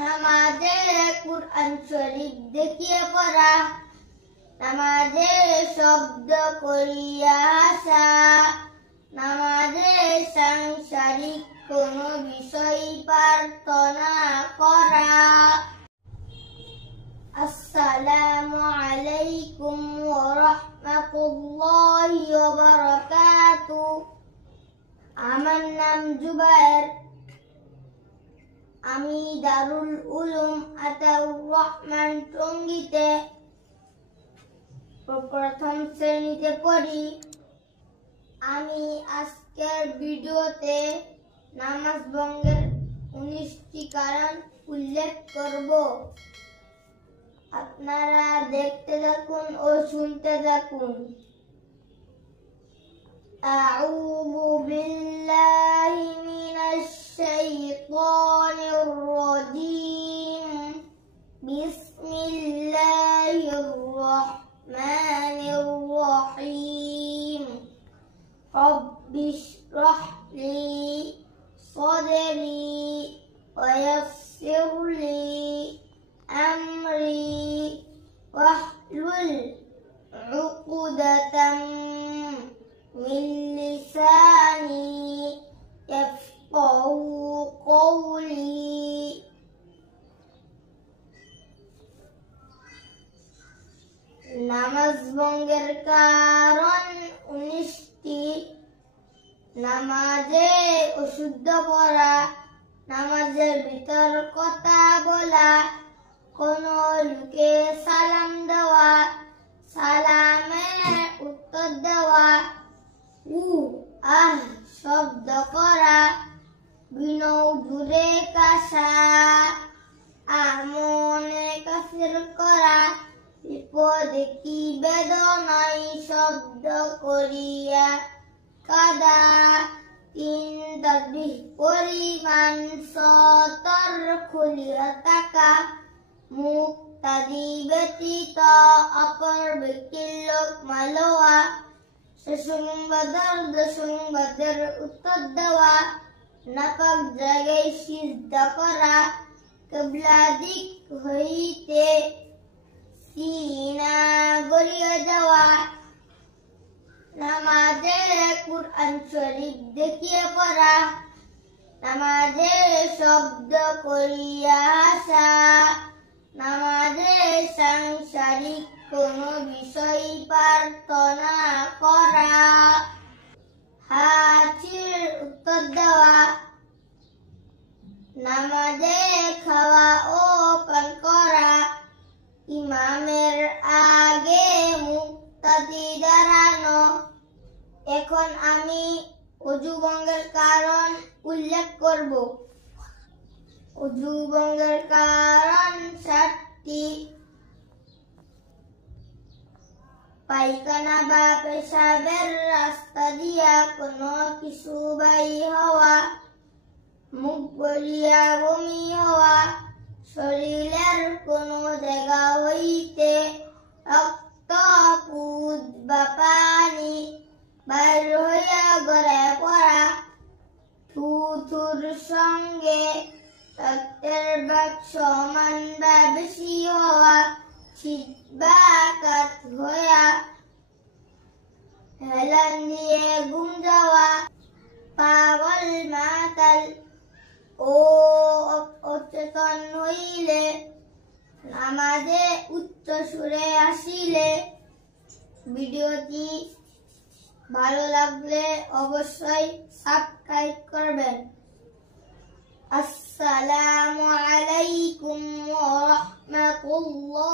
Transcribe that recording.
নামাজে কুরআন শরীফ দেখিয়ে পড়া, নামাজে শব্দ করিয়া আসা, নামাজে সাংসারিক কোনো বিষয় প্রার্থনা করা। আসসালামু আলাইকুম ওয়া রাহমাতুল্লাহি ওয়া বারাকাতুহু। আমার নাম জুবায়ের। আমি দারুল উলুম আতাউর রহমান টঙ্গীতে প্রথম শ্রেণীতে পড়ি। আমি আজকের ভিডিওতে নামাজ ভঙ্গের 19টি কারণ উল্লেখ করব। আপনারা দেখতে থাকুন ও শুনতে থাকুন। আউযু বিল্লাহি মিনাশ শাইতানির রাজীম। বিসমিল্লাহির রাহমানির রাহিম। রব্বি ইশরাহ লি সাদরি ওয়া ইয়াসসির লি আমরি ওয়াহলুল উকদাতাম মিন লিসানি ইয়াফকাহু কওলি। নামাজ ভঙ্গের কারণ 19টি। নামাজে অশুদ্ধ পড়া, নামাজের ভিতর কথা বলা, কোন লোকে সালাম দেওয়া, সালামের উত্তর দেওয়া, আহ শব্দ করা, বিনৌ দূরে কাশা, আমনে কাফির করা, বিপদে কি বেদনায় শব্দ করিয়া কাদা, 3 তাসবিহ পরিমাণ সতর খুলিয়া থাকা, মুক্তাদি ব্যতীত অপর ব্যক্তির লোকমা লওয়া, সুসংবাদের উত্তর দেওয়া, নাপাক জায়গায় সিজদা করা, কিবলা দিক হইতে সিনা গড়িয়ে যাওয়া, নামাজে কুরআন শরীফ দেখিয়ে পড়া, নামাজে শব্দ করিয়া আসা, নামাজে সাংসারিক কোনো বিষয় প্রার্থনা করা, হাজির উত্তর দেওয়া, নামাজে খাওয়া ও পান করা, ইমামের আগে মুক্তাদি দাঁড়ানো। এখন আমি ওযু ভঙ্গের কারণ উল্লেখ করব। ওযু ভঙ্গের কারণ 7টি। পায়খানা বা পেশাবের রাস্তা দিয়া কোনো কিছু বাহির হওয়া, মুখ বলিয়া বমি হওয়া, শরীরের কোনো জায়গা হইতে রক্ত, পুজ বা পানি বাইর হইয়া গড়ায় পড়া, থুথুর সঙ্গে রক্তের ভাগ সমান বা বেশি হওয়া, শীত বা কাত হইয়া হেলান দিয়ে ঘুম যাওয়া, পাগল মাতাল ও অচেতন হইলে, নামাজে উচ্চ সুরে আসিলে। ভিডিওটি ভালো লাগলে অবশ্যই সাবস্ক্রাইব করবেন। আসসালামু আলাইকুম ওয়া রাহমাতুল্লাহ।